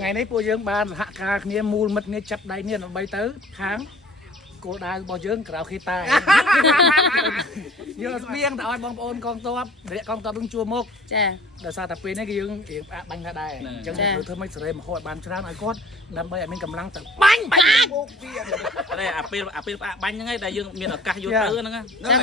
ngày nayពួកយើងបានសហការគ្នាមូលមិត្តគ្នាចាប់ដៃគ្នាដើម្បីទៅខាងគោលដៅរបស់យើងក្រៅខេតាយើងស្បៀងទៅឲ្យបងប្អូនកងទ័ពរយៈកងទ័ពនឹងជួមុខចាដោយសារតែពេលនេះគឺយើងរៀងបាញ់ថាដែរអញ្ចឹងយើងធ្វើមិនសេរីមហោឲ្យបានច្រើនឲ្យគាត់ដើម្បីឲ្យមានកម្លាំងទៅបាញ់តែអាពេលបាញ់ហ្នឹងឯងដែលយើងមានឱកាសយកទៅហ្នឹង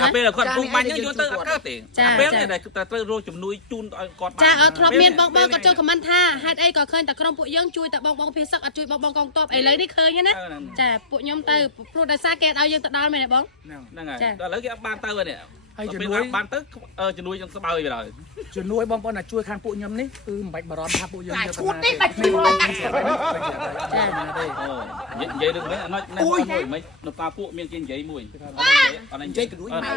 អាពេលគាត់ពុកបាញ់ហ្នឹងយកទៅអត់កើតទេអាពេលនេះដែលត្រូវរកជំនួយជូនឲ្យគាត់ចាធ្លាប់មានបងគាត់ចូលខមមិនថាហេតុអីក៏ឃើញតែក្រុមពួកយើងជួយតែបងភាសឹកអត់ជួយបងកងទ័ពឥឡូវនេះឃើញណាចាពួកខ្ញុំទៅព្រោះដោយសារគេឲ្យយើងទៅដល់មែនទេបងហ្នឹងហើយឥឡូវគេអត់បានទៅនេះហើយជំនួយបានទៅជំនួយយើងស្បើយទៅហើយជំនួយបងប្អូនណាជួយខាងពួកខ្ញុំនេះគឺមិនបាច់បារម្ភថាពួកយើងយកទៅណាទេចានិយាយរឿងនេះអត់ណាមួយមិននៅប៉ាពួកមានគេនិយាយមួយអត់និយាយក្រួយម៉ៅ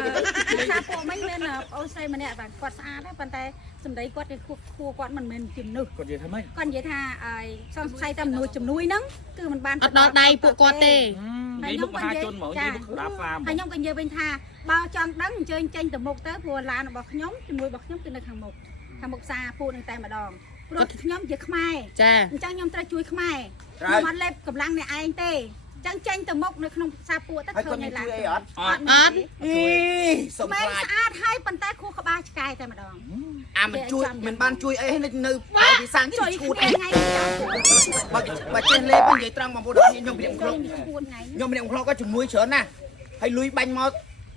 ថាពួកមិញមានអូនស្រីម្នាក់បាទគាត់ស្អាតដែរប៉ុន្តែសម្ដីគាត់គឺខួរគាត់មិនមែនជំនួសគាត់និយាយថាម៉េចគាត់និយាយថាសង្ស័យតែជំនួយហ្នឹងគឺមិនបានអត់ដល់ដៃពួកគាត់ទេហើយខ្ញុំក៏និយាយជនហ្មងនិយាយមុខដាស្លាមហើយខ្ញុំក៏និយាយវិញថាបើចង់ដឹងអញ្ជើញចេញទៅមុខទៅព្រោះឡានរបស់ខ្ញុំជំនួយរបស់ខ្ញុំគឺនៅខាងមុខផ្សារពូនឹងតែម្ដងព្រោះខ្ញុំជាខ្មែរចាអញ្ចឹងខ្ញុំត្រូវជួយខ្មែរខ្ញុំអត់លេបកម្លាំងអ្នកឯងទេចឹងចេញទៅមុខនៅក្នុងផ្សារពួកទៅឃើញនៅឡានអត់សុំខ្លាចស្អាតហើយប៉ុន្តែខួរក្បាលឆ្កែតែម្ដងមិនជួយមិនបានជួយអីនៅពីសាំងជួយឈួតថ្ងៃបើចេះលេបនិយាយត្រង់បងប្អូនខ្ញុំរៀបខ្លួនខ្ញុំរៀបខ្លួនក៏ជំនួយច្រើនណាស់ហើយលុយបាញ់មក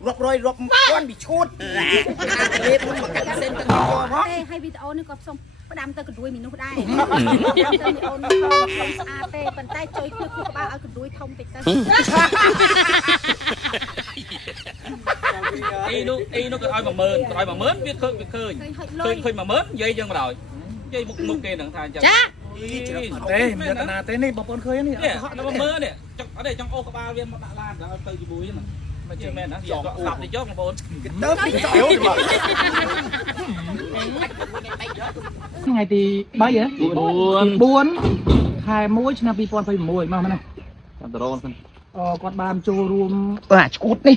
រាប់រយរាប់ពាន់ពីឈួតលេបនឹងមកកាត់សេនទៅមកផងហើយវីដេអូនេះក៏សុំផ្ដាំទៅកណ្ដួយមីនោះដែរទៅមីអូនផងស្អាតទេប៉ុន្តែជួយខួរក្បាលឲ្យកណ្ដួយធំតិចទៅអីនោះក៏ឲ្យ10000ក៏ឲ្យ10000វាឃើញឃើញ10000និយាយចឹងបណ្ដោយនិយាយមុខគេនឹងថាអញ្ចឹងចាទេមានតាណាទេនេះបងប្អូនឃើញនេះហត់ដល់10000នេះចង់អត់ទេចង់អូក្បាលវាមកដាក់ឡានដល់ទៅជាមួយហ្នឹងមិនជឿមែនណាយកស្ដាប់ទៅយកបងប្អូនទៅពីចោលថ្ងៃទី3ហ៎4ខែ1ឆ្នាំ2026មកណាតាមដ្រូនសិនគាត់បានចូលរួមឈួតនេះ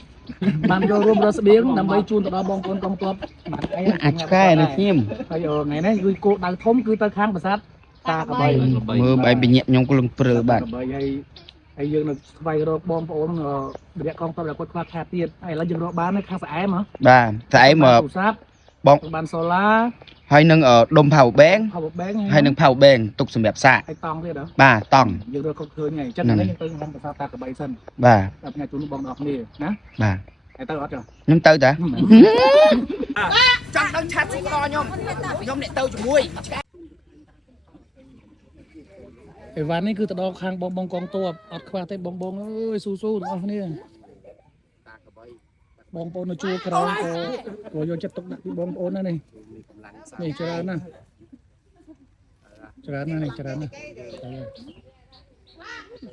បានចូលរួមរកស្បៀងដើម្បីជូនទៅដល់បងប្អូនកងទ័ពបានអាចឆ្កែនេះខ្ញុំហើយថ្ងៃនេះគឺគោលដៅធំគឺទៅខាងប្រាសាទតាកបីមើលបែបញាក់ខ្ញុំក៏លំព្រើបាទហើយយើងនៅស្វែងរកបងប្អូនរយៈកងទ័ពដែលគាត់ខ្វះខាតទៀតហើយឥឡូវយើងរកបាននៅខាងស្អែមហ៎បាទស្អែមទូរស័ព្ទបងបានសូឡាហើយនឹងដុំ power bank ហើយនឹង power bank ទុកសម្រាប់សាកហើយតង់ទៀតហ៎បាទតង់យើងរកឃើញហើយអញ្ចឹងនេះយើងទៅខាងប្រាសាទតាកបីសិនបាទដល់ថ្ងៃជូនបងប្អូនគ្នាណាបាទហើយទៅអត់ចុះខ្ញុំទៅតាចង់ដឹងឆាត់ស៊ីកខ្ញុំអ្នកទៅជាមួយអីវ៉ាន់នេះគឺទៅដល់ខាងបងកងទ័ពអត់ខ្វះទេបងអើយស៊ូទាំងអស់គ្នាបងប្អូននៅជួរក្រោយក៏យកចិត្តទុកដាក់ពីបងប្អូនណានេះច្រើនណាស់នេះច្រើនណាស់